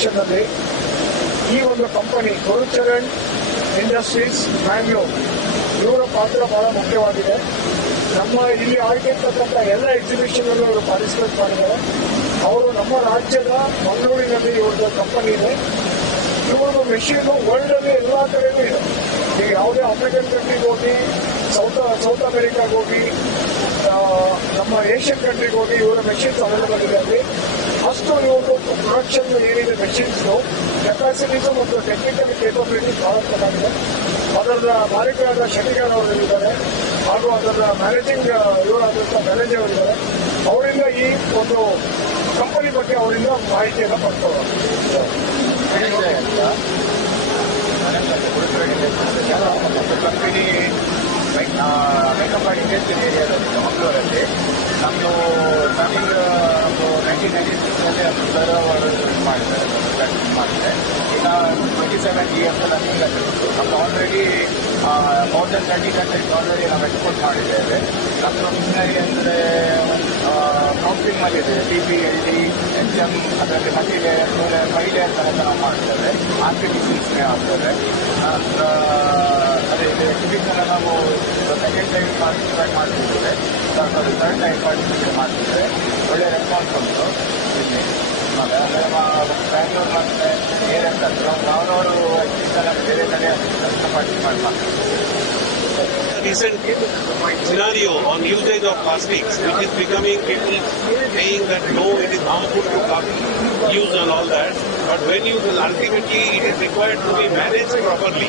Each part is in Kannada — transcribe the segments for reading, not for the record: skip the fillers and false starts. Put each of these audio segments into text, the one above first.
ಎಕ್ಸಿಬಿಷನ್ನಲ್ಲಿ ಈ ಒಂದು ಕಂಪನಿ ಗುರುಚರಣ್ ಇಂಡಸ್ಟ್ರೀಸ್ ಬ್ಯಾಂಗ್ಳೂರ್ ಇವರ ಪಾತ್ರ ಬಹಳ ಮುಖ್ಯವಾಗಿದೆ. ನಮ್ಮ ಇಲ್ಲಿ ಆಗಿರ್ತಕ್ಕಂಥ ಎಲ್ಲ ಎಕ್ಸಿಬಿಷನಲ್ಲೂ ಇವರು ಪಾರ್ಟಿಸಿಪೇಟ್ ಮಾಡಿದ್ದಾರೆ. ಅವರು ನಮ್ಮ ರಾಜ್ಯದ ಮಂಗಳೂರಿನಲ್ಲಿ ಇವ್ರದ್ದು ಕಂಪನಿ ಇದೆ. ಇವ್ರದ್ದು ಮೆಷೀನು ವರ್ಲ್ಡಲ್ಲಿ ಎಲ್ಲ ಕಡೆಗೂ ಇದೆ. ಈಗ ಯಾವುದೇ ಆಫ್ರಿಕನ್ ಕಂಟ್ರಿಗೆ ಹೋಗಿ, ಸೌತ್ ಅಮೆರಿಕಾಗೆ ಹೋಗಿ, ನಮ್ಮ ಏಷ್ಯನ್ ಕಂಟ್ರಿಗೆ ಹೋಗಿ ಇವರ ಮೆಷಿನ್ಸ್ ಅವೈಲೇಬಲ್ ಇದೆ. ಅಲ್ಲಿ ಅಷ್ಟು ಇವರು ಪ್ರೊಡಕ್ಷನ್ ಏನಿದೆ ಮೆಷಿನ್ಸ್ದು ಕೆಪಾಸಿಟೀಸು ಮತ್ತು ಟೆಕ್ನಿಕಲ್ ಕೇಪಬಿಲಿಟೀಸ್ ಬಹಳ ಚೆನ್ನಾಗಿದೆ. ಅದರ ಮಾಲೀಕರಾದ ಶೆಟ್ಟಿಗಾರ್ ಅವರು ಇದ್ದಾರೆ ಹಾಗೂ ಅದರ ಮ್ಯಾನೇಜಿಂಗ್ ಇವರಾದಂಥ ಮ್ಯಾನೇಜರ್ ಅವರಿದ್ದಾರೆ. ಅವರಿಂದ ಈ ಒಂದು ಕಂಪನಿ ಬಗ್ಗೆ ಅವರಿಂದ ಮಾಹಿತಿಯನ್ನು ಪಡ್ಕೊಳ್ಳೋದು. ಕಂಪನಿ ಮೇಕಪ್ ಇಂಡಸ್ಟ್ರಿಯಲ್ ಏರಿಯಾದಲ್ಲಿ ಮಂಗಳೂರಲ್ಲಿ ನಮ್ಮದು ಸ್ಟಾರ್ಟಿಂಗ್ ನಮ್ಮದು 1996 ಅದು ಸರ್ ಅವರು ಮಾಡಿದ್ದಾರೆ. ಈಗ 27 years ರನ್ನಿಂಗ್ ಅಲ್ಲಿ ನಮ್ದು already more than 30 countries already ನಾವು ಎಕ್ಸ್ಪೋರ್ಟ್ ಮಾಡಿದ್ದೇವೆ. ನಮ್ಮದು ಮಿಷನರಿ ಅಂದರೆ ಕೌನ್ಸಿಲಿಂಗ್ ಇದೆ, TP, LD, HM, ಅದರಲ್ಲಿ ಮಲ್ಟಿಲೇಯರ್ 5 ಲೇಯರ್ ತನಕ ನಾವು ಮಾಡ್ತೇವೆ. ಆರ್ಟಿಫಿಷಿಯಲ್ಸ್ಗೆ ಆಗ್ತದೆ. ಅದೇ ಎಕ್ಸಿಬಿಷನ್ ನಾವು ಸೆಕೆಂಡ್ ಟೈಮ್ ಪಾರ್ಟಿಸಿಪೇಟ್ ಮಾಡ್ತಿದ್ದೇವೆ, ಥರ್ಡ್ ಟೈಮ್ ಪಾರ್ಟಿಸಿಪೇಟ್ ಮಾಡ್ತಿದ್ದೇವೆ. ಒಳ್ಳೆ ರೆಸ್ಪಾನ್ಸ್ ಉಂಟು ಇಲ್ಲಿ. ಅಂದರೆ ಬ್ಯಾಂಗ್ಳೂರು ಮತ್ತು ಏರಿಯಾ ನಾವ್ನವರು ಎಕ್ಸಿಬಿಷನ್ ಬೇರೆ ಕಡೆ ಪಾರ್ಟಿಸಿಪೇಟ್ ಮಾಡ್ತೀವಿ. Recent scenario on usage of plastics, which is becoming people saying that no, it is harmful to use and all that. But when you ultimately it is required to be managed properly.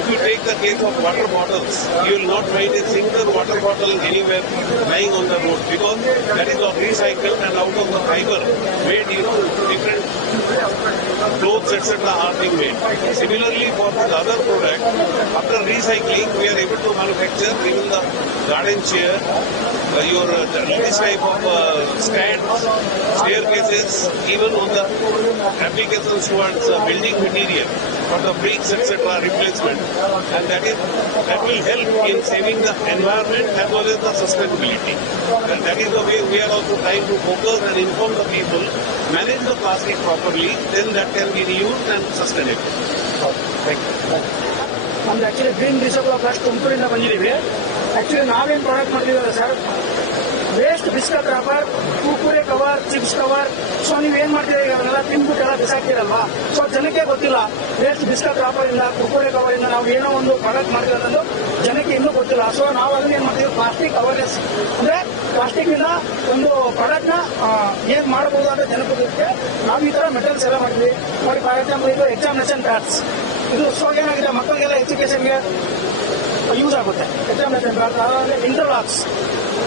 If you take the case of water bottles, you will not find a single water bottle anywhere lying on the road because that is of recycled and out of the fiber made, different clothes etc. are being made. Similarly, for the other product, after recycling, we are able to manufacture even the garden chair, this type of stands, staircases, even on the applications towards building material for the bricks etc. replacement, and that will help in saving the environment as well as the sustainability. And that is the way we are also trying to focus and inform the people, manage the plastic properly, then that can be reused and sustainable. Thank you. ನಮ್ದು ಆ್ಯಕ್ಚುಲಿ ಗ್ರೀನ್ ರಿಸರ್ವ್ ಪ್ಲಾಸ್ಟ್ ತುಮಕೂರಿಂದ ಬಂದಿದ್ದೀವಿ. ಆ್ಯಕ್ಚುಲಿ ನಾವೇನು ಪ್ರಾಡಕ್ಟ್ ಮಾಡ್ತಿದ್ದೀವಿ sir, waste biscuit robber, Kurkure cover, chips cover. So ನೀವೇನು ಮಾಡ್ತೀರಿ, ಅದನ್ನೆಲ್ಲ ತಿನ್ಬಿಟ್ಟು ಎಲ್ಲ ಬಿಸಾಕ್ತಿರಲ್ವಾ? ಸೊ ಜನಕ್ಕೆ ಗೊತ್ತಿಲ್ಲ ವೇಸ್ಟ್ ಬಿಸ್ಕಟ್ ರಾಬರಿಂದ, ಕುರ್ಕುರೆ ಕವರಿಂದ ನಾವು ಏನೋ ಒಂದು ಪ್ರಾಡಕ್ಟ್ ಮಾಡ್ತೀವಿ ಅನ್ನೋದು ಜನಕ್ಕೆ ಇನ್ನೂ ಗೊತ್ತಿಲ್ಲ. ಸೊ ನಾವು ಅದನ್ನ ಏನು ಮಾಡ್ತೀವಿ, ಪ್ಲಾಸ್ಟಿಕ್ ಅವೇರ್ನೆಸ್ ಅಂದರೆ ಪ್ಲಾಸ್ಟಿಕ್ನಿಂದ ಒಂದು ಪ್ರಾಡಕ್ಟ್ನ ಏನು ಮಾಡ್ಬೋದು ಅಂತ ಜನಕ್ಕೆ ಗೊತ್ತಿರುತ್ತೆ. ನಾವು ಈ ಥರ ಮೆಟಲ್ಸ್ ಎಲ್ಲ ಮಾಡ್ತೀವಿ. ನೋಡಿ, ಫಾರ್ ಎಕ್ಸಾಂಪಲ್ ಇದು ಎಕ್ಸಾಮಿನೇಷನ್ ಪ್ಯಾಡ್ಸ್. ಇದು ಸೊ ಏನಾಗಿದೆ, ಮಕ್ಕಳಿಗೆಲ್ಲ ಎಜುಕೇಷನ್ಗೆ ಯೂಸ್ ಆಗುತ್ತೆ. ಎಕ್ಸಾಮಿನೇಷನ್ ಪ್ಯಾಡ್ಸ್ ಅದಾದರೆ ಇಂಟರ್ಲಾಕ್ಸ್,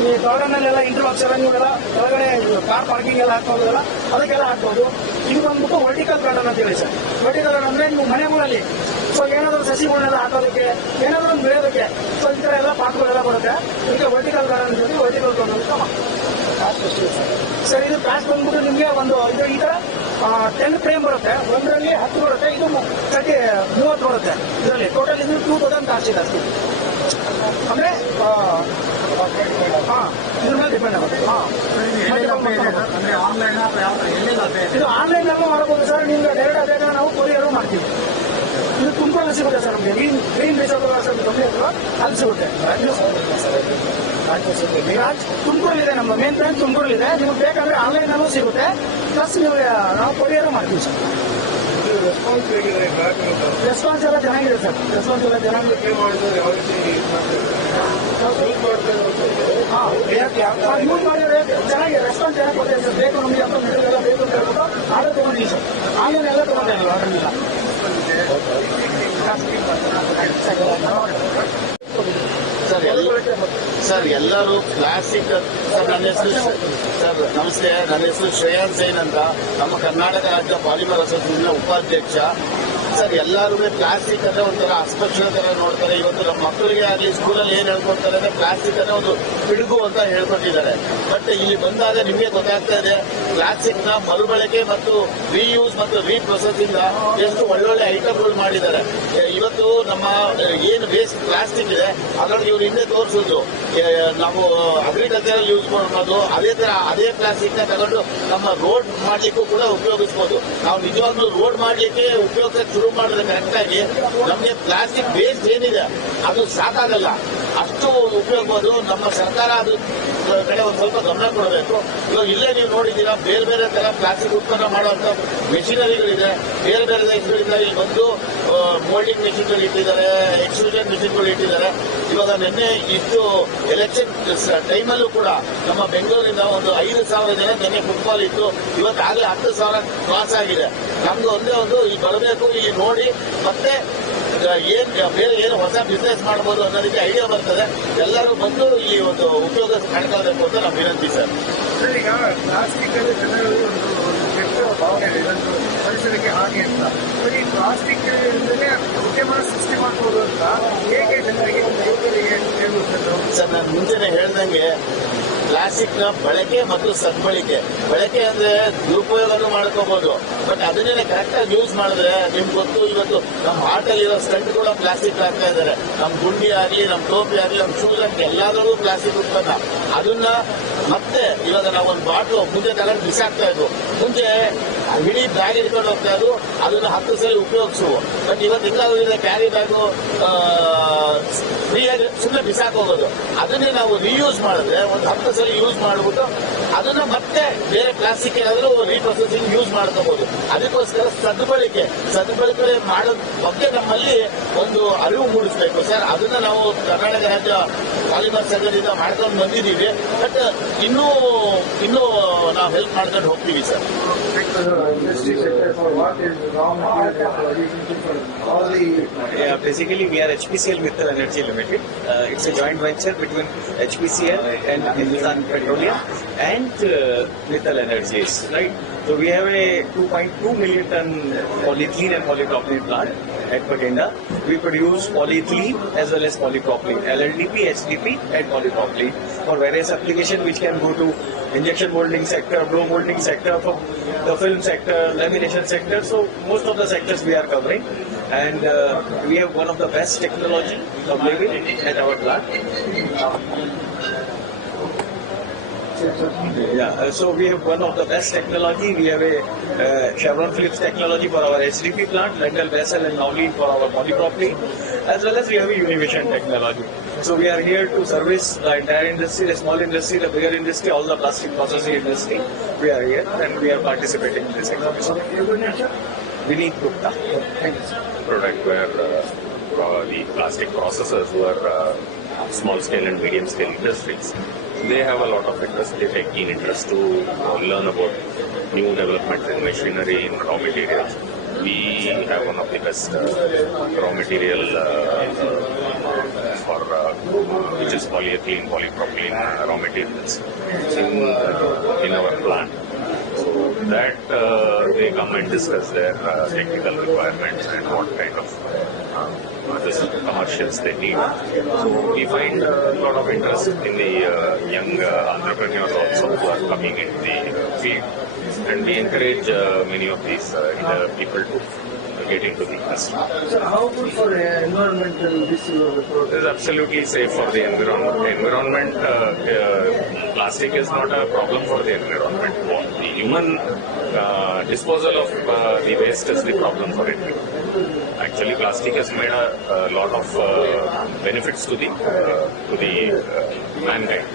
ಈ ಗಾರ್ಡನ್ನಲ್ಲೆಲ್ಲ ಇಂಟರ್ಲಾಕ್ಸ್ ಎಲ್ಲ ನೀವೆಲ್ಲ ಕೆಳಗಡೆ ಕಾರ್ ಪಾರ್ಕಿಂಗ್ ಎಲ್ಲ ಹಾಕ್ಬೋದಲ್ಲ, ಅದಕ್ಕೆಲ್ಲ ಹಾಕ್ಬೋದು. ಇದು ಬಂದ್ಬಿಟ್ಟು ವರ್ಟಿಕಲ್ ಗಾರ್ಡನ್ ಅಂತ ಹೇಳಿ ಸರ್. ವರ್ಟಿಕಲ್ ಗಾರ್ಡನ್ ಅಂದರೆ ನೀವು ಮನೆಗಳಲ್ಲಿ ಸೊ ಏನಾದರೂ ಸಸಿಗಳನ್ನೆಲ್ಲ ಹಾಕೋದಕ್ಕೆ, ಏನಾದರೂ ಒಂದು ಬೆಳೆಯೋದಕ್ಕೆ, ಸೊ ಈ ಥರ ಎಲ್ಲ ಪಾಟ್ಗಳೆಲ್ಲ ಬರುತ್ತೆ. ಇದಕ್ಕೆ ವರ್ಟಿಕಲ್ ಗಾರ್ಡನ್ ಅಂತ ಹೇಳಿ ವರ್ಟಿಕಲ್ ಗಾರ್ಡನ್ ಸರ್. ಇದು ಕಾಸ್ಟ್ ಬಂದ್ಬಿಟ್ಟು ನಿಮಗೆ ಒಂದು ಈ ಥರ 10 ಫ್ರೇಮ್ ಬರುತ್ತೆ, ಒಂದರಲ್ಲಿ 10 ಬರುತ್ತೆ, ಇದು 30 ಬರುತ್ತೆ. ಇದರಲ್ಲಿ ಟೋಟಲ್ ಇದು 2000 ಕಾಸ್ಟ್ ಇದೆ ಅಷ್ಟೇ. ಅಂದರೆ ಇದ್ರ ಮೇಲೆ ಡಿಪೆಂಡ್ ಆಗುತ್ತೆ. ಇದು ಆನ್ಲೈನಲ್ಲೂ ಮಾಡಬಹುದು ಸರ್. ನಿಮ್ಗೆ ಡೈರೆಕ್ಟ್ ಅದೇ ನಾವು ಕೊರಿಯರು ಮಾಡ್ತೀವಿ. ಇದು ತುಮಕೂರಲ್ಲಿ ಸಿಗುತ್ತೆ ಸರ್. ನಮಗೆ ಗ್ರೀನ್ ರಿಸರ್ವ್ ಕಂಪ್ನಿ ಅಲ್ಲಿ ಸಿಗುತ್ತೆ. ತುಮಕೂರಲ್ಲಿದೆ, ನಮ್ಮ ಮೇನ್ ಬ್ರಾಂಚ್ ತುಮಕೂರಲ್ಲಿದೆ. ನಿಮ್ಗೆ ಬೇಕಾದ್ರೆ ಆನ್ಲೈನಲ್ಲೂ ಸಿಗುತ್ತೆ, ಪ್ಲಸ್ ನೀವು ನಾವು ಕೊರಿಯರು ಮಾಡ್ತೀವಿ ಸರ್. ರೆಸ್ಪಾನ್ಸ್ ಎಲ್ಲ ಚೆನ್ನಾಗಿದೆ ಸರ್. ರೆಸ್ಪಾನ್ಸ್ ಎಲ್ಲ ಚೆನ್ನಾಗಿದೆ. ಯೂಸ್ ಮಾಡಿದ್ರೆ ಚೆನ್ನಾಗಿದೆ, ರೆಸ್ಪಾನ್ಸ್ ಚೆನ್ನಾಗಿ ಕೊಡ್ತೇವೆ ಸರ್. ಬೇಕು ನಮಗೆ ಅಂತ ಮೆಟೀರಿಯಲ್ ಎಲ್ಲ ಬೇಕು ಅಂತ ಹೇಳ್ಬಿಟ್ಟು ಆರ್ಡರ್ ತೊಗೊಂಡಿದ್ದೀವಿ ಸರ್. ಆನ್ಲೈನ್ ಎಲ್ಲ ತೊಗೊಂಡಿಲ್ಲ, ಆರ್ಡರ್ ಇಲ್ಲ. ಸರ್ ಎಲ್ಲರೂ ಪ್ಲಾಸ್ಟಿಕ್ ಸರ್, ನನ್ನ ಹೆಸರು ಸರ್ ನಮಸ್ತೆ, ನನ್ನ ಹೆಸರು ಶ್ರೇಯಾಂತ್ ಜೈನ್ ಅಂತ, ನಮ್ಮ ಕರ್ನಾಟಕ ರಾಜ್ಯ ಪಾಲಿಮರ್ ಅಸೋಸಿಯೇಷನ್ ಉಪಾಧ್ಯಕ್ಷ. ಸರ್ ಎಲ್ಲರೂ ಪ್ಲಾಸ್ಟಿಕ್ ಅಂದ್ರೆ ಒಂಥರ ಅಸ್ಪೃಶ್ಯ ತರ ನೋಡ್ತಾರೆ. ಇವತ್ತು ನಮ್ಮ ಮಕ್ಕಳಿಗೆ ಆಗಲಿ ಸ್ಕೂಲಲ್ಲಿ ಏನ್ ಹೇಳ್ಕೊಡ್ತಾರೆ ಅಂದ್ರೆ ಪ್ಲಾಸ್ಟಿಕ್ ಅಂದ್ರೆ ಒಂದು ಪಿಡುಗು ಅಂತ ಹೇಳ್ಕೊಟ್ಟಿದ್ದಾರೆ. ಬಟ್ ಇಲ್ಲಿ ಬಂದಾಗ ನಿಮಗೆ ಗೊತ್ತಾಗ್ತಾ ಇದೆ ಪ್ಲಾಸ್ಟಿಕ್ ನ ಮರುಬಳಕೆ ಮತ್ತು ರೀಯೂಸ್ ಮತ್ತು ರೀಪ್ರೊಸೆಸಿಂಗ್ ಎಷ್ಟು ಒಳ್ಳೊಳ್ಳೆ ಐಟಮ್ಗಳು ಮಾಡಿದ್ದಾರೆ. ಇವತ್ತು ನಮ್ಮ ಏನು ವೇಸ್ಟ್ ಪ್ಲಾಸ್ಟಿಕ್ ಇದೆ ಅದರಲ್ಲಿ ಇವ್ರು ಹಿಂದೆ ತೋರಿಸಿದ್ರು ನಾವು ಅಗ್ರಿಕಲ್ಚರ್ ಯೂಸ್ ಮಾಡ್ಬೋದು. ಅದೇ ತರ ಅದೇ ಪ್ಲಾಸ್ಟಿಕ್ ನ ತಗೊಂಡು ನಮ್ಮ ರೋಡ್ ಮಾಡ್ಲಿಕ್ಕೂ ಕೂಡ ಉಪಯೋಗಿಸಬಹುದು. ನಾವು ನಿಜವಾಗ್ಲೂ ರೋಡ್ ಮಾಡ್ಲಿಕ್ಕೆ ಉಪಯೋಗ ಶುರು ಮಾಡಿದ್ರೆ ಕರೆಕ್ಟ್ ಆಗಿ ನಮಗೆ ಪ್ಲಾಸ್ಟಿಕ್ ವೇಸ್ಟ್ ಏನಿದೆ ಅದು ಸಾಕಾಗಲ್ಲ, ಅಷ್ಟು ಉಪಯೋಗಬಹುದು. ನಮ್ಮ ಸರ್ಕಾರ ಅದು ಕಡೆ ಒಂದು ಸ್ವಲ್ಪ ಗಮನ ಕೊಡಬೇಕು. ಇವಾಗ ಇಲ್ಲೇ ನೀವು ನೋಡಿದ್ದೀರಾ ಬೇರೆ ಬೇರೆ ತರ ಪ್ಲಾಸ್ಟಿಕ್ ಉತ್ಪನ್ನ ಮಾಡುವಂತ ಮೆಷಿನರಿಗಳಿದೆ, ಬೇರೆ ಬೇರೆ ದೇಶಗಳಿಂದ ಇಲ್ಲಿ ಬಂದು ಮೋಲ್ಡಿಂಗ್ ಮೆಷಿನ್ಗಳು ಇಟ್ಟಿದ್ದಾರೆ, ಎಕ್ಸ್ಟ್ರೂಷನ್ ಮೆಷಿನ್ಗಳು ಇಟ್ಟಿದ್ದಾರೆ. ಇವಾಗ ನಿನ್ನೆ ಇಷ್ಟು ಎಲೆಕ್ಷನ್ ಟೈಮಲ್ಲೂ ಕೂಡ ನಮ್ಮ ಬೆಂಗಳೂರಿನ ಒಂದು 5,000 ಜನ ನಿನ್ನೆ ಫುಟ್ಬಾಲ್ ಇತ್ತು. ಇವತ್ತಾಗಲೇ 10,000 ಕ್ರಾಸ್ ಆಗಿದೆ. ನಮ್ದು ಒಂದೇ ಒಂದು ಇಲ್ಲಿ ಬರಬೇಕು, ಇಲ್ಲಿ ನೋಡಿ ಮತ್ತೆ ಬೇರೆ ಏನು ಹೊಸ ಬಿಸ್ನೆಸ್ ಮಾಡಬಹುದು ಅನ್ನೋದಕ್ಕೆ ಐಡಿಯಾ ಬರ್ತದೆ. ಎಲ್ಲರೂ ಬಂದು ಈ ಒಂದು ಉಪಯೋಗ ಮಾಡ್ಕೊಳ್ಬೇಕು ಅಂತ ನಮ್ಮ ವಿನಂತಿ ಸರ್. ಈಗ ಪ್ಲಾಸ್ಟಿಕ್ ಅಲ್ಲಿ ಜನರು ಒಂದು ಕೆಟ್ಟ ಭಾವನೆ ಇದೆ, ಇದೊಂದು ಪರಿಸರಕ್ಕೆ ಹಾನಿ ಅಂತ. ಬರೀ ಪ್ಲಾಸ್ಟಿಕ್ ಇಂದಲೇ ಉದ್ಯಮ ಸೃಷ್ಟಿ ಮಾಡಬಹುದು ಅಂತ ಹೇಗೆ ಜನರಿಗೆ ಯುವಕರಿಗೆ ಹೇಳುವಂಥದ್ದು? ಸರ್ ನಾನು ಮುಂಚೆನೆ ಹೇಳ್ದಂಗೆ ಪ್ಲಾಸ್ಟಿಕ್ ನ ಬಳಕೆ ಮತ್ತು ಸದ್ಬಳಕೆ. ಬಳಕೆ ಅಂದ್ರೆ ದುರುಪಯೋಗನೂ ಮಾಡ್ಕೋಬಹುದು, ಬಟ್ ಅದನ್ನೇ ಕರೆಕ್ಟ್ ಆಗಿ ಯೂಸ್ ಮಾಡಿದ್ರೆ ನಿಮ್ಗೆ ಗೊತ್ತು. ಇವತ್ತು ನಮ್ಮ ಹಾಟಲ್ಲಿರೋ ಸ್ಟಂಟ್ ಕೂಡ ಪ್ಲಾಸ್ಟಿಕ್ ಹಾಕ್ತಾ ಇದ್ದಾರೆ. ನಮ್ಮ ಗುಂಡಿ ಆಗಲಿ, ನಮ್ಮ ಟೋಪಿ ಆಗಲಿ, ನಮ್ಮ ಶೂಸ್ ಆಗಲಿ ಎಲ್ಲಾದರೂ ಪ್ಲಾಸ್ಟಿಕ್ ಉತ್ಪನ್ನ. ಅದನ್ನ ಮತ್ತೆ ಇವಾಗ ನಾವು ಒಂದು ಬಾಟ್ಲು ಮುಂದೆ ತಗೊಂಡು ಬಿಸಾಕ್ತಾ ಇದ್ವು. ಮುಂಚೆ ಇಡೀ ಬ್ಯಾಗ್ ಹಿಡ್ಕೊಂಡು ಹೋಗ್ತಾ ಇದ್ವು, ಅದನ್ನ 10 ಸಲ ಉಪಯೋಗಿಸುವ. ಬಟ್ ಇವತ್ತು ಹಿಂಗಾಗಿದೆ ಕ್ಯಾರಿ ಬ್ಯಾಗು ಫ್ರೀಯಾಗಿ ಸುಮ್ಮನೆ ಬಿಸಾಕ್ ಹೋಗೋದು. ಅದನ್ನೇ ನಾವು ರೀಯೂಸ್ ಮಾಡಿದ್ರೆ ಒಂದು 10 ಸಲ ಯೂಸ್ ಮಾಡಿಬಿಟ್ಟು ಅದನ್ನ ಮತ್ತೆ ಬೇರೆ ಪ್ಲಾಸ್ಟಿಕ್ ಏನಾದರೂ ರೀಪ್ರೊಸೆಸಿಂಗ್ ಯೂಸ್ ಮಾಡ್ಕೋಬಹುದು. ಅದಕ್ಕೋಸ್ಕರ ಸದ್ಬಳಕೆ ಮಾಡೋದ್ ಬಗ್ಗೆ ನಮ್ಮಲ್ಲಿ ಒಂದು ಅರಿವು ಮೂಡಿಸಬೇಕು ಸರ್. ಅದನ್ನ ನಾವು ಕರ್ನಾಟಕ ರಾಜ್ಯ ಪಾಲಿಮರ್ ಸಂಘದಿಂದ ಮಾಡ್ಕೊಂಡು ಬಂದಿದ್ದೀವಿ. ಬಟ್ ಇನ್ನೂ ನಾವು ಹೆಲ್ಪ್ ಮಾಡ್ಕೊಂಡು ಹೋಗ್ತೀವಿ sir. Industry sector for what is raw material for using for all the Yeah, basically we are HPCL Mittal Energy Limited. It's a joint venture between HPCL and Hindustan Petroleum and Mittal Energies, right? So we have a 2.2 million ton polyethylene and polypropylene plant at Bathinda. We produce polyethylene as well as polypropylene, LLDP, HDP and polypropylene for various applications which can go to injection molding sector, blow molding sector, for the film sector, lamination sector. So most of the sectors we are covering, and we have one of the best technology available at our plant. Yeah, so we have one of the best technology. We have a Chevron Phillips technology for our HDP plant, Lendl vessel and Nowline for our polypropylene, as well as we have a Univision technology. So we are here to service the entire industry, the small industry, the bigger industry, all the plastic processing industry. We are here and we are participating in this exhibition. Vineet Gupta. Thank you, sir. Product where the plastic processors who are small scale and medium scale industries, they have a lot of interest. They take keen interest to learn about new developments in machinery, in raw materials. We have one of the best raw material for which is polyethylene, polypropylene raw materials in our plant. So that they come and discuss their technical requirements and what kind of commercials they need. So we find a lot of interest in the young entrepreneurs also who are coming into the field, and we encourage many of these people to get into the industry. So how good for environmental this product? It is absolutely safe for the environment. Environment, plastic is not a problem for the environment. The human disposal of the waste is the problem for it. Actually, plastic has made a lot of benefits to the mankind,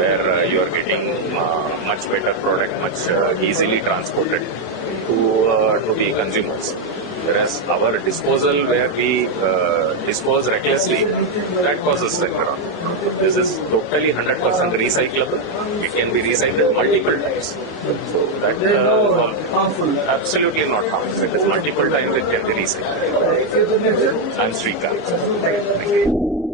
where you are getting much better product, much easily transported to the consumers. Whereas our disposal, where we dispose recklessly, that causes the environment. This is totally 100% recyclable. It can be recycled multiple times. So that Harmful. absolutely not harmful. It is multiple times it can be recycled. I'm Srikanth. Thank you.